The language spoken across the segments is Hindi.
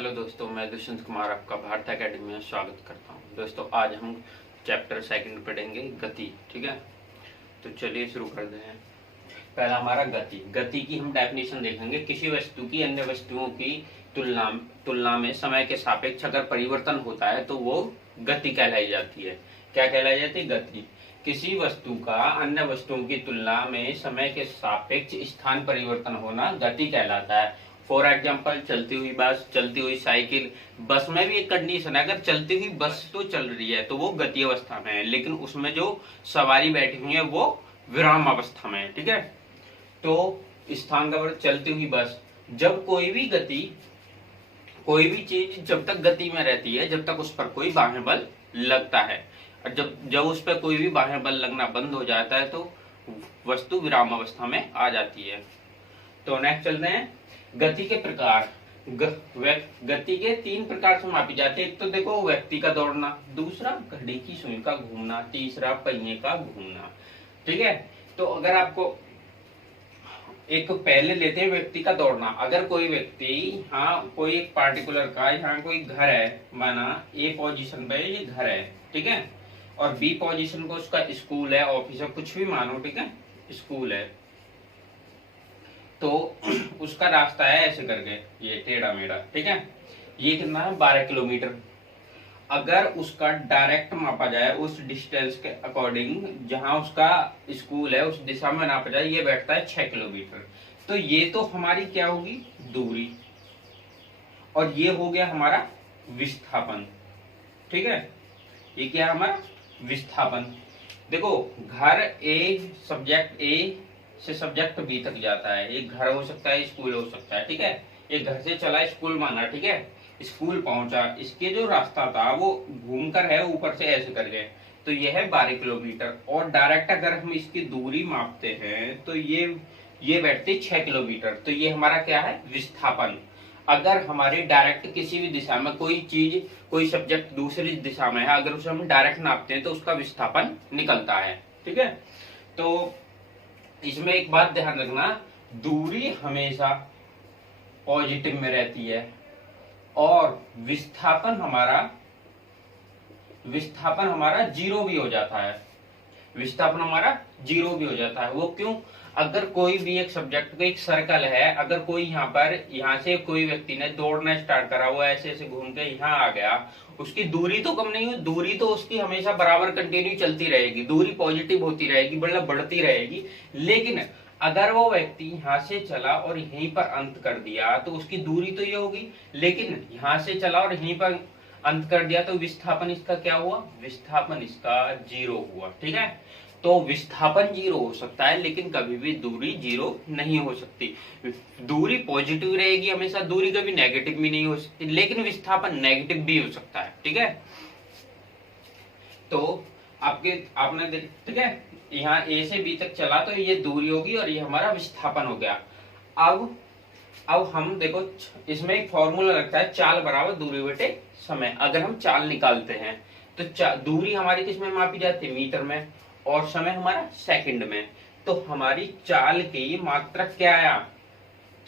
हेलो दोस्तों, मैं दुष्यंत कुमार आपका भारत एकेडमी में स्वागत करता हूं। दोस्तों आज हम चैप्टर सेकंड पढ़ेंगे गति। ठीक है, तो चलिए शुरू करते हैं। पहला हमारा गति की हम डेफिनेशन देखेंगे। किसी वस्तु की अन्य वस्तुओं की तुलना में समय के सापेक्ष अगर परिवर्तन होता है तो वो गति कहलाई जाती है। क्या कहलाई जाती है? गति। किसी वस्तु का अन्य वस्तुओं की तुलना में समय के सापेक्ष स्थान परिवर्तन होना गति कहलाता है। फॉर एग्जाम्पल, चलती हुई बस, चलती हुई साइकिल। बस में भी एक कंडीशन है, अगर चलती हुई बस तो चल रही है तो वो गति अवस्था में है, लेकिन उसमें जो सवारी बैठी हुई है वो विराम अवस्था में है। ठीक है, तो स्थान का चलती हुई बस। जब कोई भी चीज जब तक गति में रहती है, जब तक उस पर कोई बाह्य बल लगता है, और जब उस पर कोई भी बाह्य बल लगना बंद हो जाता है तो वस्तु विराम अवस्था में आ जाती है। तो नेक्स्ट चलते हैं। गति के प्रकार। गति के 3 प्रकार से मापी जाती है। एक तो देखो व्यक्ति का दौड़ना, दूसरा घड़ी की सुई का घूमना, तीसरा पहिए का घूमना। ठीक है, तो अगर आपको एक पहले लेते हैं व्यक्ति का दौड़ना। अगर कोई व्यक्ति कोई एक पार्टिकुलर का यहाँ कोई घर है, माना ए पोजीशन पे ये घर है, ठीक है, और बी पोजीशन को उसका स्कूल है, ऑफिस है, कुछ भी मानो, ठीक है, स्कूल है, तो उसका रास्ता है ऐसे करके, ये टेढ़ा मेढ़ा, ठीक है। ये कितना है? 12 किलोमीटर। अगर उसका डायरेक्ट मापा जाए उस डिस्टेंस के अकॉर्डिंग, जहां उसका स्कूल है उस दिशा में नापा जाए, ये बैठता है 6 किलोमीटर। तो ये तो हमारी क्या होगी? दूरी। और ये हो गया हमारा विस्थापन। ठीक है, ये क्या है? हमारा विस्थापन। देखो, घर ए, सब्जेक्ट ए से सब्जेक्ट बी तक जाता है। एक घर हो सकता है, स्कूल हो सकता है, ठीक है। एक घर से चला स्कूल माना, ठीक है, स्कूल पहुंचा, इसके जो रास्ता था वो घूमकर है ऊपर से ऐसे कर गए, तो यह है 12 किलोमीटर। और डायरेक्ट अगर हम इसकी दूरी मापते हैं तो ये बैठते 6 किलोमीटर। तो ये हमारा क्या है? विस्थापन। अगर हमारे डायरेक्ट किसी भी दिशा में कोई चीज, कोई सब्जेक्ट दूसरी दिशा में है, अगर उसे हम डायरेक्ट नापते हैं तो उसका विस्थापन निकलता है। ठीक है, तो इसमें एक बात ध्यान रखना, दूरी हमेशा पॉजिटिव में रहती है और विस्थापन हमारा जीरो भी हो जाता है। विस्थापन हमारा जीरो भी हो जाता है। वो क्यों? अगर कोई भी एक सब्जेक्ट का एक सर्कल है, अगर कोई यहाँ से कोई व्यक्ति ने दौड़ना स्टार्ट करा, वो ऐसे ऐसे घूम के यहाँ आ गया, उसकी दूरी तो कम नहीं हुई, दूरी तो उसकी हमेशा बराबर कंटिन्यू चलती रहेगी, दूरी पॉजिटिव होती रहेगी, मतलब बढ़ती रहेगी। लेकिन अगर वो व्यक्ति यहाँ से चला और यहीं पर अंत कर दिया तो उसकी दूरी तो ये होगी, लेकिन यहाँ से चला और यहीं पर अंत कर दिया तो विस्थापन इसका क्या हुआ? विस्थापन इसका जीरो हुआ। ठीक है, तो विस्थापन जीरो हो सकता है लेकिन कभी भी दूरी जीरो नहीं हो सकती। दूरी पॉजिटिव रहेगी हमेशा, दूरी कभी नेगेटिव भी नहीं हो सकती, लेकिन विस्थापन नेगेटिव भी हो सकता है। ठीक है, तो आपने ठीक है, यहाँ ए से बी तक चला तो ये दूरी होगी और ये हमारा विस्थापन हो गया। अब हम देखो, इसमें एक फॉर्मूला लगता है, चाल बराबर दूरी बटे समय। अगर हम चाल निकालते हैं तो दूरी हमारी किस में मापी जाती है? मीटर में, और समय हमारा सेकंड में। तो हमारी चाल की मात्रा क्या आया?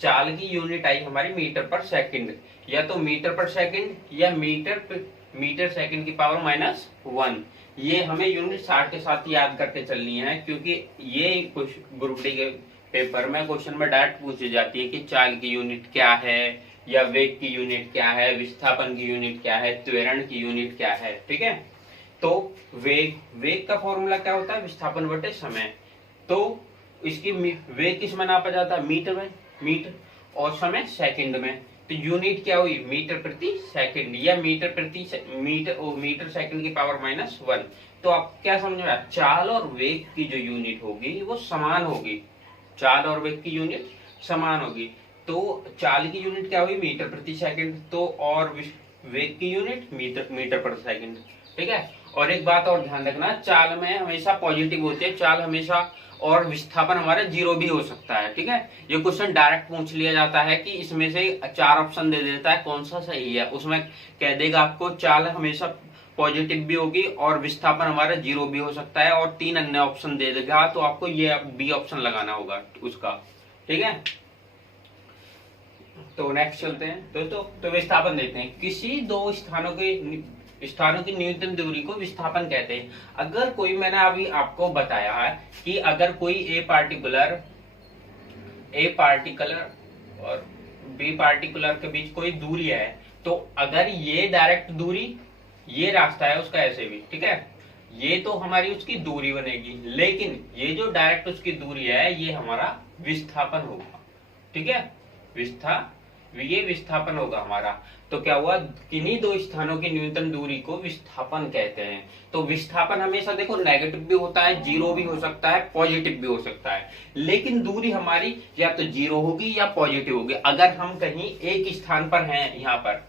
चाल की यूनिट आई हमारी मीटर पर सेकंड, या तो मीटर पर सेकंड या मीटर सेकंड की पावर -1। ये हमें यूनिट 60 के साथ याद करके चलनी है, क्योंकि ये कुछ ग्रुप डी के पेपर में क्वेश्चन में डायरेक्ट पूछी जाती है कि चाल की यूनिट क्या है, या वेग की यूनिट क्या है, विस्थापन की यूनिट क्या है, त्वरण की यूनिट क्या है। ठीक है, तो वेग का फॉर्मूला क्या होता है? विस्थापन बटे समय। तो इसकी वेग किस में नापा जाता है? मीटर में, मीटर, और समय सेकंड में। तो यूनिट क्या हुई? मीटर प्रति सेकंड, या मीटर सेकंड की पावर -1। तो आप क्या समझ में आया? चाल और वेग की जो यूनिट होगी वो समान होगी, चाल और वेग की यूनिट समान होगी। तो चाल की यूनिट क्या हुई? मीटर प्रति सेकंड, तो और वेग की यूनिट मीटर प्रति सेकंड। ठीक है, और एक बात और ध्यान रखना, चाल में हमेशा पॉजिटिव होती है चाल हमेशा, और विस्थापन हमारा जीरो भी हो सकता है। ठीक है, ये क्वेश्चन डायरेक्ट पूछ लिया जाता है कि इसमें से 4 ऑप्शन दे देता है, कौन सा सही है, उसमें कह देगा आपको चाल हमेशा पॉजिटिव भी होगी और विस्थापन हमारा जीरो भी हो सकता है, और 3 अन्य ऑप्शन दे देगा, तो आपको ये बी ऑप्शन लगाना होगा उसका। ठीक है, तो नेक्स्ट चलते हैं दोस्तों, तो विस्थापन देखते हैं। किसी दो स्थानों की न्यूनतम दूरी को विस्थापन कहते हैं। अगर कोई, मैंने अभी आपको बताया है कि अगर कोई ए पार्टिकुलर और बी पार्टिकुलर के बीच कोई दूरी है, तो अगर ये डायरेक्ट दूरी, ये रास्ता है उसका ऐसे भी, ठीक है, ये तो हमारी उसकी दूरी बनेगी, लेकिन ये जो डायरेक्ट उसकी दूरी है ये हमारा विस्थापन होगा, ठीक है, ये विस्थापन होगा हमारा। तो क्या हुआ, किन्हीं दो स्थानों की न्यूनतम दूरी को विस्थापन कहते हैं। तो विस्थापन हमेशा देखो नेगेटिव भी होता है, जीरो भी हो सकता है, पॉजिटिव भी हो सकता है, लेकिन दूरी हमारी या तो जीरो होगी या पॉजिटिव होगी। अगर हम कहीं एक स्थान पर हैं, यहाँ पर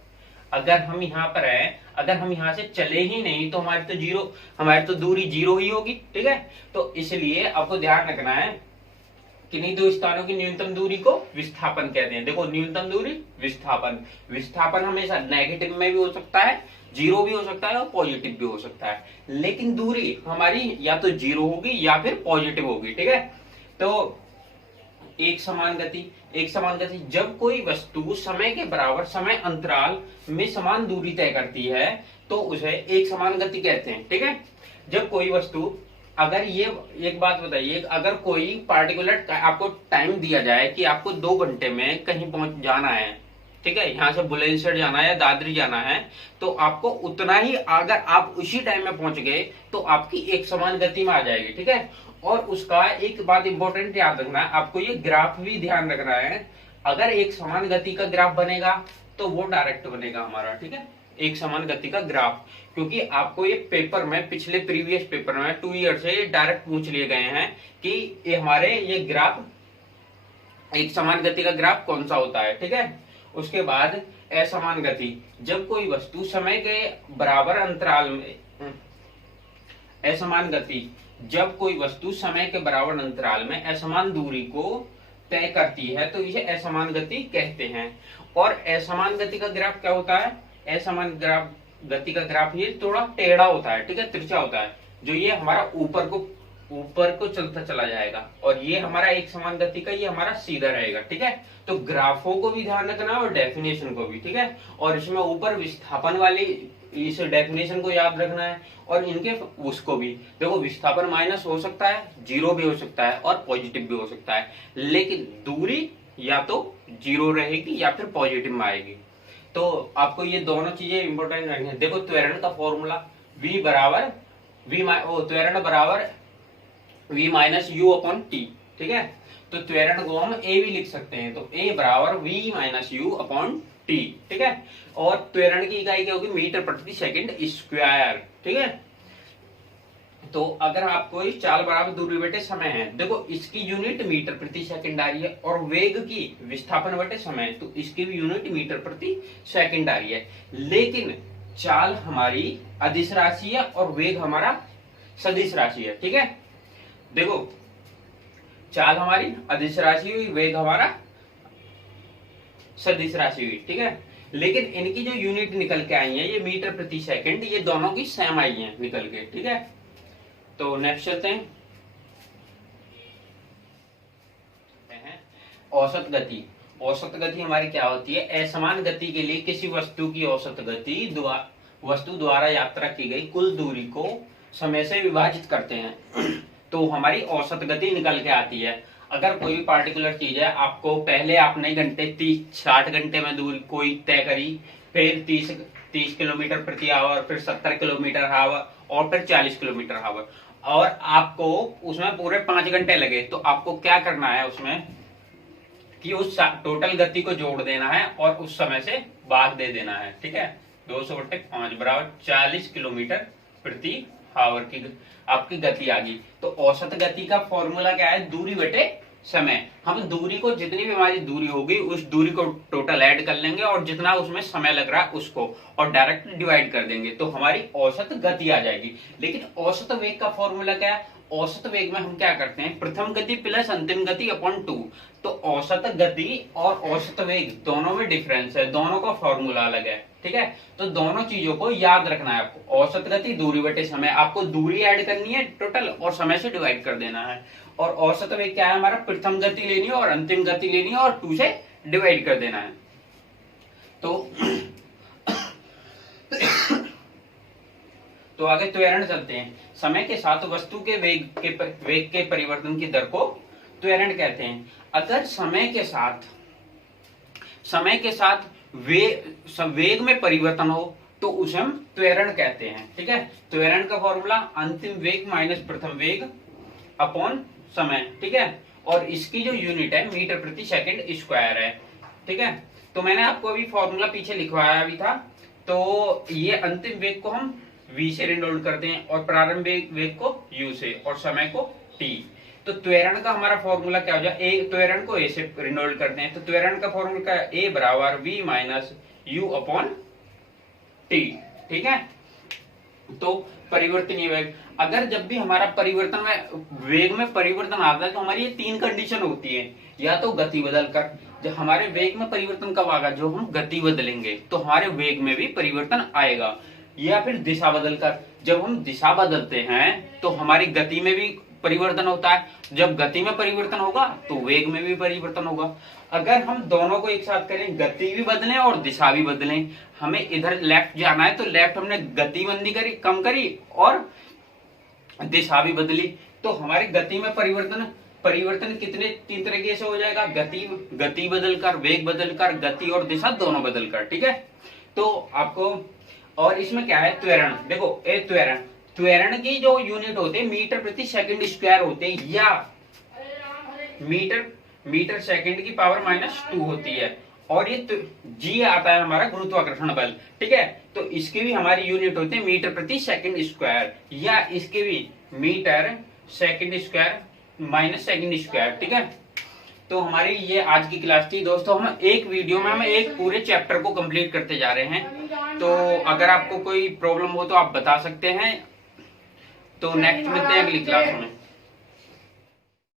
अगर हम यहाँ पर हैं, अगर हम यहाँ से चले ही नहीं तो हमारी तो दूरी जीरो ही होगी, ठीक है। तो इसलिए आपको ध्यान रखना है, किन्हीं दो स्थानों की न्यूनतम दूरी को विस्थापन कहते हैं। देखो न्यूनतम दूरी, विस्थापन हमेशा नेगेटिव में भी हो सकता है, जीरो भी हो सकता है और पॉजिटिव भी हो सकता है, लेकिन दूरी हमारी या तो जीरो होगी या फिर पॉजिटिव होगी, ठीक है। तो एक समान गति, जब कोई वस्तु समय के बराबर समय अंतराल में समान दूरी तय करती है तो उसे एक समान गति कहते हैं, ठीक है। जब कोई वस्तु, अगर ये एक बात बताइए, अगर कोई पार्टिकुलर आपको टाइम दिया जाए कि आपको 2 घंटे में कहीं पहुंच जाना है, ठीक है, यहाँ से बुलंदशहर जाना है या दादरी जाना है, तो आपको उतना ही, अगर आप उसी टाइम में पहुंच गए तो आपकी एक समान गति में आ जाएगी, ठीक है। और उसका एक बात इंपॉर्टेंट याद रखना है, आपको ये ग्राफ भी ध्यान रखना है। अगर एक समान गति का ग्राफ बनेगा तो वो डायरेक्ट बनेगा हमारा, ठीक है, एक समान गति का ग्राफ। क्योंकि आपको ये पेपर में, पिछले प्रीवियस पेपर में 2 ईयर से डायरेक्ट पूछ लिए गए हैं कि ये हमारे ये ग्राफ, एक समान गति का ग्राफ कौन सा होता है, ठीक है। उसके बाद असमान गति, जब कोई वस्तु समय के बराबर अंतराल में, असमान गति, जब कोई वस्तु समय के बराबर अंतराल में असमान दूरी को तय करती है तो इसे असमान गति कहते हैं। और असमान गति का ग्राफ क्या होता है, असमान गति का ग्राफ ये थोड़ा टेढ़ा होता है, ठीक है, तिरछा होता है, जो ये हमारा ऊपर को चलता चला जाएगा, और ये हमारा एक समान गति का ये हमारा सीधा रहेगा, ठीक है। तो ग्राफों को भी ध्यान रखना और डेफिनेशन को भी, ठीक है। और इसमें ऊपर विस्थापन वाली इस डेफिनेशन को याद रखना है, और इनके उसको भी देखो, विस्थापन माइनस हो सकता है, जीरो भी हो सकता है और पॉजिटिव भी हो सकता है, लेकिन दूरी या तो जीरो रहेगी या फिर पॉजिटिव में आएगी। तो आपको ये दोनों चीजें इंपॉर्टेंट रखनी है। देखो त्वरण का फॉर्मूला त्वरण बराबर v minus you upon T, ठीक है। तो त्वरण को हम a भी लिख सकते हैं, तो a बराबर v minus you upon T, ठीक है। और त्वरण की इकाई क्या होगी, मीटर प्रति सेकंड स्क्वायर, ठीक है। तो अगर आपको इस चाल बराबर दूरी बटे समय है, देखो इसकी यूनिट मीटर प्रति सेकंड आ रही है, और वेग की विस्थापन बटे समय, तो इसकी भी यूनिट मीटर प्रति सेकंड आ रही है, लेकिन चाल हमारी अदिश राशि है और वेग हमारा सदिश राशि है, ठीक है। देखो चाल हमारी अदिश राशि हुई, वेग हमारा सदिश राशि हुई, ठीक है। लेकिन इनकी जो यूनिट निकल के आई है, ये मीटर प्रति सेकंड, ये दोनों की सेम आई है निकल के, ठीक है। तो नेक्स्ट चलते हैं, औसत गति। औसत गति हमारी क्या होती है, असमान गति के लिए किसी वस्तु की औसत गति वस्तु द्वारा यात्रा की गई कुल दूरी को समय से विभाजित करते हैं तो हमारी औसत गति निकल के आती है। अगर कोई भी पार्टिकुलर चीज है, आपको पहले आपने 60 घंटे में दूरी कोई तय करी, फिर 30 किलोमीटर प्रति आवर, फिर 70 किलोमीटर आवर और फिर 40 किलोमीटर आवर, और आपको उसमें पूरे 5 घंटे लगे, तो आपको क्या करना है उसमें कि उस टोटल गति को जोड़ देना है और उस समय से भाग दे देना है, ठीक है। 200/5 बराबर 40 किलोमीटर प्रति आवर की आपकी गति आ गई। तो औसत गति का फॉर्मूला क्या है, दूरी बटे समय। हम दूरी को, जितनी भी हमारी दूरी होगी उस दूरी को टोटल ऐड कर लेंगे और जितना उसमें समय लग रहा है उसको, और डायरेक्ट डिवाइड कर देंगे, तो हमारी औसत गति आ जाएगी। लेकिन औसत वेग का फॉर्मूला क्या है, औसत वेग में हम क्या करते हैं, प्रथम गति प्लस अंतिम गति अपॉन 2। तो औसत गति और औसत वेग दोनों में डिफरेंस है, दोनों का फॉर्मूला अलग है, ठीक है। तो दोनों चीजों को याद रखना है आपको, औसत गति दूरी बटे समय, आपको दूरी ऐड करनी है टोटल और समय से डिवाइड कर देना है। और औसत वेग क्या है हमारा, प्रथम गति लेनी है और अंतिम गति लेनी है और 2 से डिवाइड कर देना है। तो आगे त्वरण चलते हैं। समय के साथ वस्तु के वेग के परिवर्तन की दर को त्वरण कहते हैं। अगर समय के साथ वेग में परिवर्तन हो तो उसे हम त्वरण कहते हैं। ठीक है, त्वरण का फॉर्मूला अंतिम वेग माइनस प्रथम वेग अपॉन समय। ठीक है, और इसकी जो यूनिट है मीटर प्रति सेकंड स्क्वायर है। ठीक है, तो मैंने आपको अभी फॉर्मूला पीछे लिखवाया भी था। तो ये अंतिम वेग को हम v से रिनोल्ड करते हैं और प्रारंभिक वेग को u से और समय को t। तो त्वरण का हमारा फॉर्मूला क्या हो जाए, त्वरण को a से रिनोल्ड करते हैं। तो त्वरण का फॉर्मूला क्या है, a बराबर v minus u upon t। ठीक है, तो परिवर्तनीय वेग, अगर जब भी हमारा परिवर्तन में वेग में परिवर्तन आता है तो हमारी ये तीन कंडीशन होती है। या तो गति बदल कर, जब हमारे वेग में परिवर्तन कब आएगा, जो हम गति बदलेंगे तो हमारे वेग में भी परिवर्तन आएगा। या फिर दिशा बदलकर, जब हम दिशा बदलते हैं तो हमारी गति में भी परिवर्तन होता है। जब गति में परिवर्तन होगा तो वेग में भी परिवर्तन होगा। अगर हम दोनों को एक साथ करें, गति भी बदलें और दिशा भी बदलें, हमें इधर लेफ्ट जाना है तो लेफ्ट हमने गति मंदी करी, कम करी और दिशा भी बदली, तो हमारी गति में परिवर्तन कितने तीन तरीके से हो जाएगा, गति बदलकर, वेग बदलकर, गति और दिशा दोनों बदलकर। ठीक है, तो आपको, और इसमें क्या है त्वरण, देखो त्वरण की जो यूनिट होते हैं मीटर प्रति सेकंड स्क्वायर होते हैं, या मीटर सेकंड की पावर -2 होती है। और ये जी आता है हमारा गुरुत्वाकर्षण बल। ठीक है, तो इसके भी हमारी यूनिट होते हैं मीटर प्रति सेकंड स्क्वायर, या इसके भी metre second square minus second square. ठीक है, तो हमारी ये आज की क्लास थी दोस्तों। हम एक वीडियो में हम एक पूरे चैप्टर को कंप्लीट करते जा रहे हैं। तो अगर आपको कोई प्रॉब्लम हो तो आप बता सकते हैं। तो नेक्स्ट मिलते हैं अगली क्लास में।